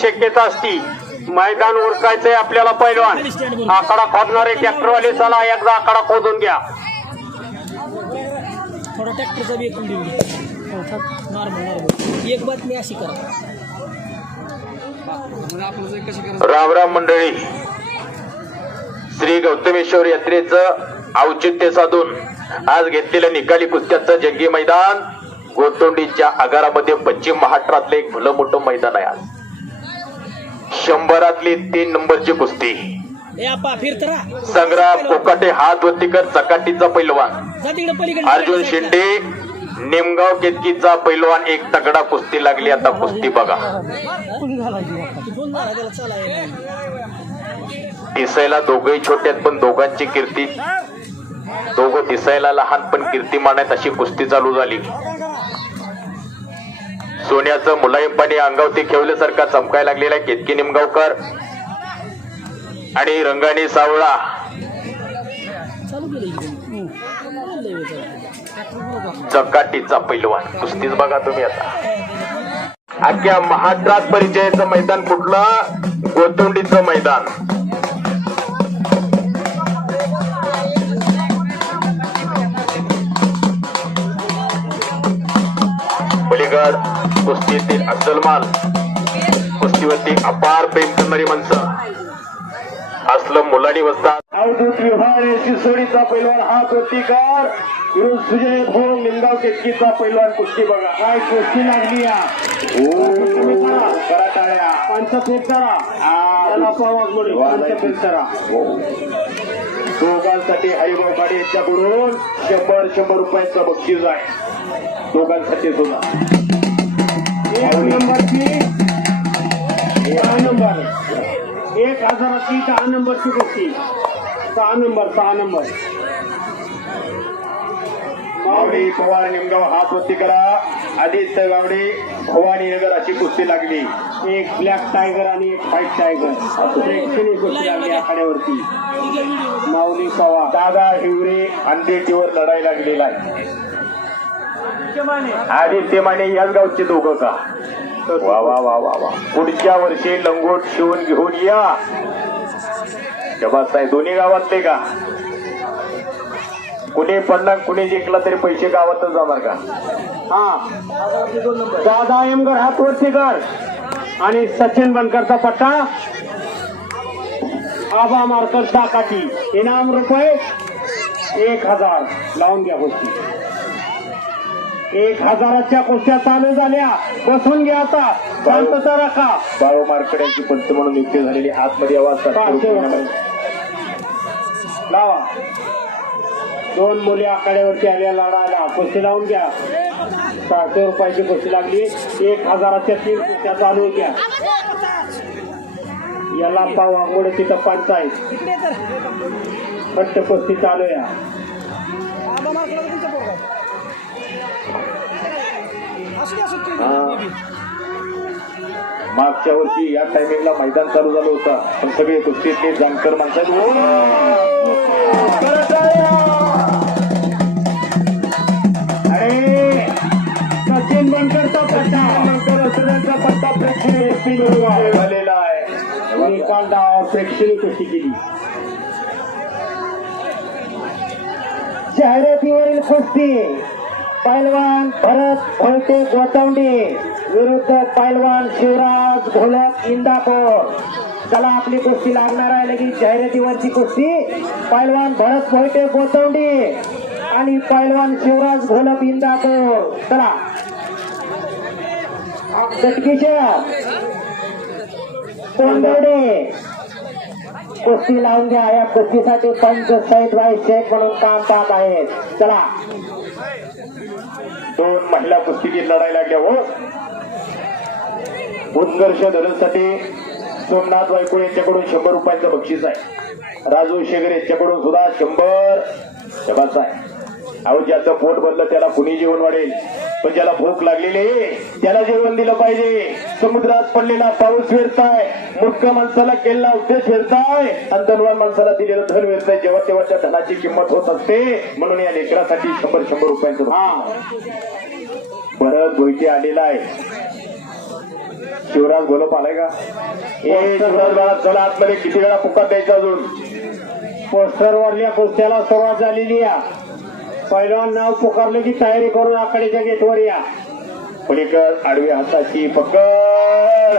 शक्यता असती. मैदान उरकायचंय आपल्याला पैलवान. आकडा खोदणारे ट्रॅक्टरवाले चला एकदा आकडा खोदून घ्या. थोडा ट्रॅक्टरचा बी एक देऊन नॉर्मल नॉर्मल एक बातमी अशी करा. राम राम मंडळी. श्री गौतमेश्वर यात्रेचं औचित्य साधून आज घेतलेलं निकाली कुस्त्याचं जंगी मैदान गोतोंडीच्या आगारामध्ये पश्चिम महाराष्ट्रातलं एक भलं मोठं मैदान आहे आज. शंभरातली तीन नंबरची कुस्ती. संग्राम कोकाटे हात वतीकर चकाटीचा पैलवान अर्जुन शिंदे निमगाव केतकीचा पैलवान एक तगडा कुस्ती लागली. आता कुस्ती बघा. दिसायला दोघही छोट्यात पण दोघांची कीर्ती. दोघं दिसायला लहान पण कीर्तिमान आहेत अशी कुस्ती चालू झाली. सोन्याचं मुलायमपणे अंगावती खेवल्यासारखा चमकायला लागलेला आहे. केतकी निमगावकर. आणि रंगाणी सावळा. चकाटीचा पैलवान. कुस्तीच बघा तुम्ही आता. अख्ख्या महाराष्ट्रात परिचयाचं मैदान कुठलं? गोतोंडीचं मैदान. कुस्ती कुस्तीतील अफजल माल. कुस्तीवरती अपार प्रेम करणारी माणसं. असलं मुलांनी बसतात अवधूत विभाग सिसोडीचा पैलवान हा प्रतिकार. सुजय भाऊ लिंगाव केतकीचा पैलवान कुस्ती बघा. काय कुस्ती लागली या. करा टाळ्या पंचफेक करा त्याला पावाज म्हणून करा दोघांसाठी हरिभाऊ गाडी यांच्याकडून शंभर शंभर रुपयाचं बक्षीस आहे. दोघांसाठी सुद्धा. एक नंबरची. सहा नंबर. एक हजाराची दहा नंबरची गोष्टी सहा नंबर सहा नंबर. गावडे पवार निमगाव हा कुस्ती करा. आदित्य गावडे भवानी नगर अशी कुस्ती लागली. एक ब्लॅक टायगर आणि एक व्हाईट टायगर. प्रेक्षणीय कुस्ती लागली आखाड्यावरती माऊली पवार. दादा हिवरे अंधेटीवर लढाई लागलेला आहे. आदित्य माने याच गावचे दोघं का? वा वा वा वा वा. पुढच्या वर्षी लंगोट शिवून घेऊन या. जबासाहेब दोन्ही गावातले का? कुणी पडला कुणी जिंकला तरी पैसे गावातच जाणार का? हा. दादा एमगर हात वरती कर आणि सचिन बनकरचा पट्टा. आबा मार्कर टाकाटी इनाम रुपये एक हजार. लावून घ्या गोष्टी. एक हजाराच्या कुस्त्या चालू झाल्या. बसून घ्या आता. शांतता राखा बाळू मार्कड्यांची पंच म्हणून नियुक्ती झालेली आतमध्ये आवाज लावा. दोन मुली आखाड्यावरती आल्या लढायला. कुस्ती लावून घ्या. सहाशे रुपयाची कुस्ती लागली. एक हजाराच्या तीन कुस्त्या चालू घ्या याला पाव आंघोळ तिथं पंचायत फट्ट कुस्ती चालू या मागच्या वर्षी या टायमिंगला मैदान चालू झालं होतं. पण सगळे कुस्तीतले जाणकर माणसं हो! अरे सचिन बनकरचा पट्टा बनकर असण्याचा पट्टा प्रेक्षणीय कुस्ती झालेला आहे. निकाल डाव प्रेक्षणीय कुस्ती केली. जाहिरातीवरील कुस्ती पैलवान भरत भोलटे गोतावडे विरुद्ध पैलवान शिवराज घोलक इंदापूर. चला आपली कुस्ती लागणार आहे. लगेच जाहिरातीवरची कुस्ती. पैलवान भरत भोलटे गोतवंडी आणि पैलवान शिवराज घोलप इंदापूर. चला. चटकीच्या कोंडवडे. कुस्ती लावून घ्या. या कुस्तीसाठी पंच सहित भाई शेख म्हणून काम पाहत आहेत. चला. दोन महिला कुस्तीची लढाई लागल्या हो. उत्कर्ष धरण्यासाठी सोमनाथ वायकुळ यांच्याकडून शंभर रुपयांचं बक्षीस आहे. राजू शेगर यांच्याकडून सुद्धा शंभर शबास आहे. अहो ज्याचं पोट भरलं त्याला कुणी जेवण वाढेल? पण ज्याला भूक लागलेली त्याला जेवण दिलं पाहिजे. समुद्रात पडलेला पाऊस फिरताय मूर्ख माणसाला केलेला उद्देश फिरताय आणि धनवान माणसाला दिलेलं धन फिरताय जेव्हा तेव्हा त्या धनाची किंमत होत असते म्हणून या लेकरासाठी शंभर शंभर रुपयांचं हा. भरत भोईटे आलेला आहे. शिवराज बोलप आलाय का? ए शिवराज बाळा चला आतमध्ये किती वेळा पुकार द्यायचा अजून? पोस्टर वरल्या कुस्त्याला सुरुवात झालेली आहे पहिलवान नाव पुकारलं की तयारी करून आकडेच्या गेटवर या. पलीकड आडव्या हाताची पकड.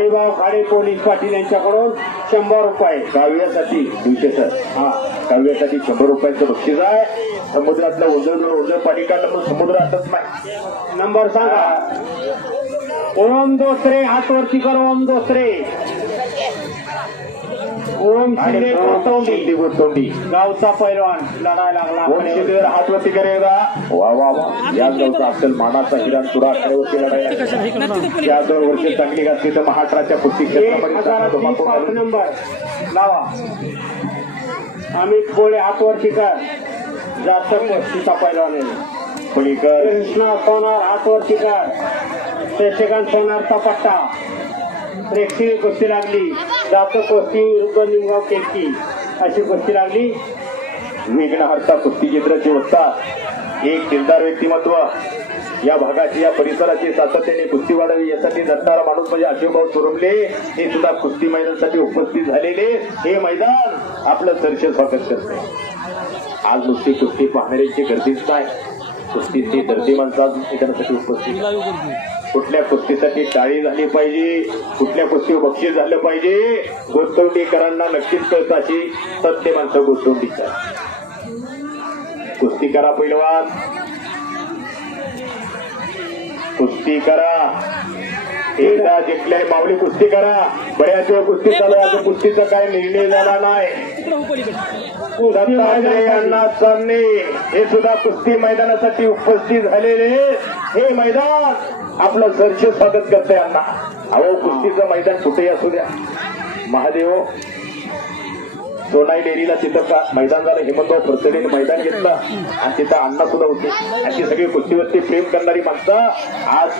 हरिभाऊ खाडे पोलीस पाटील यांच्याकडून शंभर रुपये काव्यासाठी दिवशे सर हा काव्यासाठी शंभर रुपयाचं बक्षीस आहे. समुद्रातलं ओझर ओझर पाणी काढलं पण समुद्र आटत नाही नंबर सांगा. ओम दोसरे हात वरती कर ओम दोसरे. ओम शिंदे शिंदे गोतवंडी गावचा पैलवान लढायला लागला. ओम शिंदेवर हात वरती करेगा वा वा वा. या गावचा असेल मानाचा हिरण तुरा आकड्यावरती लढाया कशाला हे करणार? या दोन वर्ष चांगली घातली तर महाराष्ट्राच्या कुस्ती क्षेत्रामध्ये पाच नंबर. लावा. अमित कोळे हात वरती कर. जास्त कुस्तीचा पैलवान आहे. कृष्णा सोनार हात वरती कर. शशिकांत सोनारचा पट्टा प्रेक्षणीय कुस्ती लागली. जात कुस्ती विरुद्ध निमगाव अशी कुस्ती लागली. विघ्नहर्ता कुस्ती चित्राचे वक्ता एक दिलदार व्यक्तिमत्व. या भागाची या परिसराची सातत्याने कुस्ती वाढावी यासाठी धरणारा माणूस म्हणजे अशोकभाऊ चोरमले हे सुद्धा कुस्ती मैदानासाठी उपस्थित झालेले. हे मैदान आपलं सरसे स्वागत करते आज नुसती कुस्ती पाहणाऱ्यांची गर्दीच नाही. कुस्तीची दर्दी माणसं आज उपस्थित कुठल्या कुस्तीसाठी टाळी झाली पाहिजे कुठल्या कुस्ती बक्षीस झालं पाहिजे गोतवंडीकरांना नक्कीच कळत अशी सत्य माणसं गोतवंडीकर कुस्ती करा पैलवान. कुस्ती करा. एकदा जिंकल्याय माऊली कुस्ती करा. बऱ्याच वेळ कुस्ती चालू आता कुस्तीचा काय निर्णय झाला नाही. दत्तात्रय अण्णा सामने हे सुद्धा कुस्ती मैदानासाठी उपस्थित झालेले हे मैदान आपलं सरचे स्वागत करते अण्णा. अहो कुस्तीचं मैदान कुठे असू द्या. महादेव सोनाई डेरीला तिथं का मैदान झालं हेमंतराव फडतडीने मैदान घेतलं. आणि तिथं अण्णा सुद्धा होते. आणि ती सगळी कुस्तीवरती प्रेम करणारी माणसं आज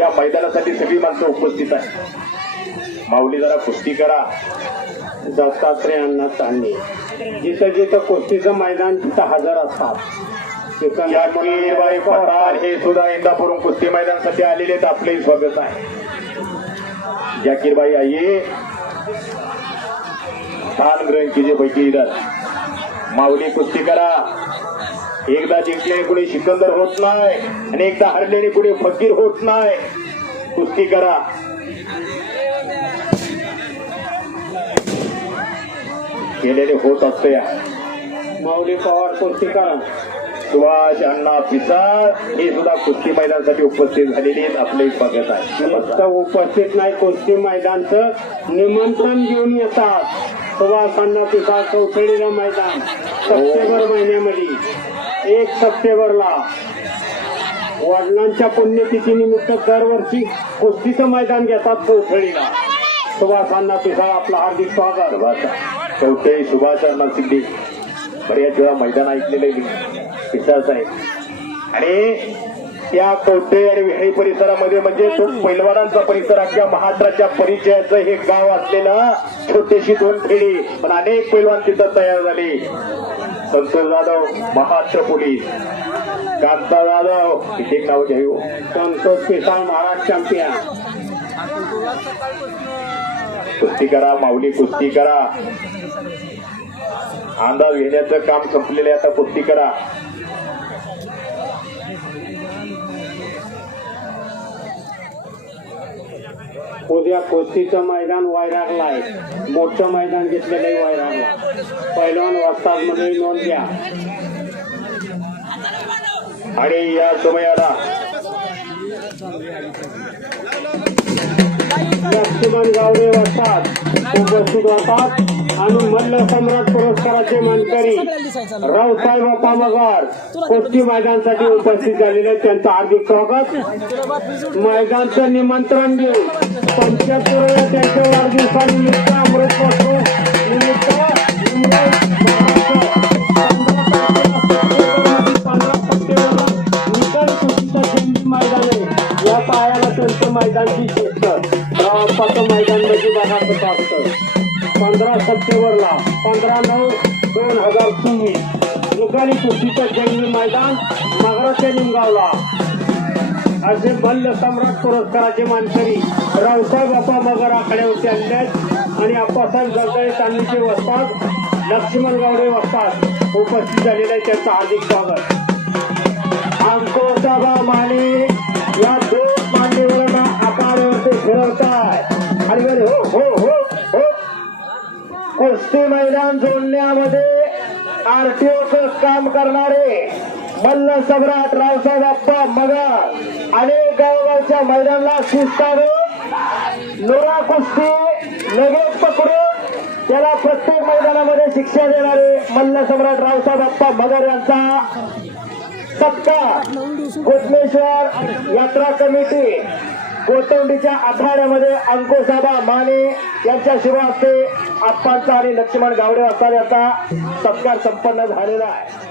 या मैदानासाठी सगळी माणसं उपस्थित आहे माऊली जरा कुस्ती करा. दत्तात्रयांना तांणे जिथं जिथं कुस्तीचं मैदान तिथं हजर असतात. तिथं पठार हे सुद्धा इंदापूरून कुस्ती मैदानासाठी आलेले आहेत. आपले स्वागत आहे. जाकीरबाई आई स्थान ग्रहण कीजिए पैकी माऊली कुस्ती करा. एकदा जिंकलेले कुणी सिकंदर होत नाही. आणि एकदा हरलेले कुणी फकीर होत नाही. कुस्ती करा. केलेले होत असते. या माऊली पवार कुस्ती करा सुभाष अण्णा पिसाळ हे सुद्धा कुस्ती मैदानासाठी उपस्थित झालेले आहेत. आपले स्वागत आहे. उपस्थित नाही कुस्ती मैदानचं निमंत्रण घेऊन येतात. सुभाषांना पिसा चौथळीला मैदान सप्टेंबर महिन्यामध्ये एक सप्टेंबरला. वडिलांच्या पुण्यतिथी निमित्त दरवर्षी कुस्तीचं मैदान घेतात चौथळीला सुभाषांना पिसाळ आपलं हार्दिक स्वागत. शेवटे सुभाष सिद्धी. बऱ्याच वेळा मैदान ऐकलेलं आहे आहे आणि त्या कवटे आणि विहाळी परिसरामध्ये म्हणजे तो पैलवानांचा परिसर अख्या महाराष्ट्राच्या परिचयाचं हे गाव असलेलं छोटेशी दोन खेडी पण अनेक पैलवान तिथं तयार झाले. संतोष जाधव महाराष्ट्र पोलीस. कांता जाधव इथे नाव घ्यावी हो. संतोष पिसाळ महाराष्ट्र चॅम्पियन कुस्ती करा माऊली कुस्ती करा. अंदाज घेण्याचं काम संपलेलं आहे. आता कुस्ती करा. उद्या कुस्तीचं मैदान वैरागला आहे मोठं मैदान घेतलेलं आहे वैरागला. पहिलवान वस्ताद मंडळी नोंद घ्या. आणि या समयाला लक्ष्मण गावडे वस्ताद. उपस्थित होतात आणि मल्ल सम्राट पुरस्काराचे मानकरी रावसाहेब पामगार कुस्ती मैदानसाठी उपस्थित झालेले त्यांचं हार्दिक स्वागत मैदानचं निमंत्रण देऊन पंच्याहत्तर त्यांच्या वाढदिवसानिमित्त अमृत महोत्सव मैदान आहे या पायाला त्यांचं मैदानची शिस्त गावापासून मैदानमध्ये बघायचं असतं पंधरा सप्टेंबरला पंधरा नऊ दोन हजार चोवीस. निकाली कुस्तीचं जंगी मैदान नगराच्या निमगावला. असे मल्ल सम्राट पुरस्काराचे मानकरी रावसाहेब बापा मगर आखाड्यावरती आणले आणि आप्पासाहेब जगदाळे चांदीचे वस्तात लक्ष्मण गावडे वसतात उपस्थित झालेले आहे त्यांचं हार्दिक स्वागत. अंकोसाबा माने या कुस्ती मैदान जोडण्यामध्ये आरटीओच काम करणारे मल्ल सम्राट रावसाहेब अप्पा मगा अनेक गावगावच्या मैदानाला शिस्तावून लोरा कुस्ती लगेच पकडून त्याला प्रत्येक मैदानामध्ये शिक्षा देणारे मल्ल सम्राट रावसाहेब अप्पा मगर यांचा सत्कार कोटमेश्वर यात्रा कमिटी कोतंडीच्या आखाड्यामध्ये अंकुसाबा माने यांच्या शिवा हस्ते आप्पांचा आणि लक्ष्मण गावडे असतात याचा सत्कार संपन्न झालेला आहे.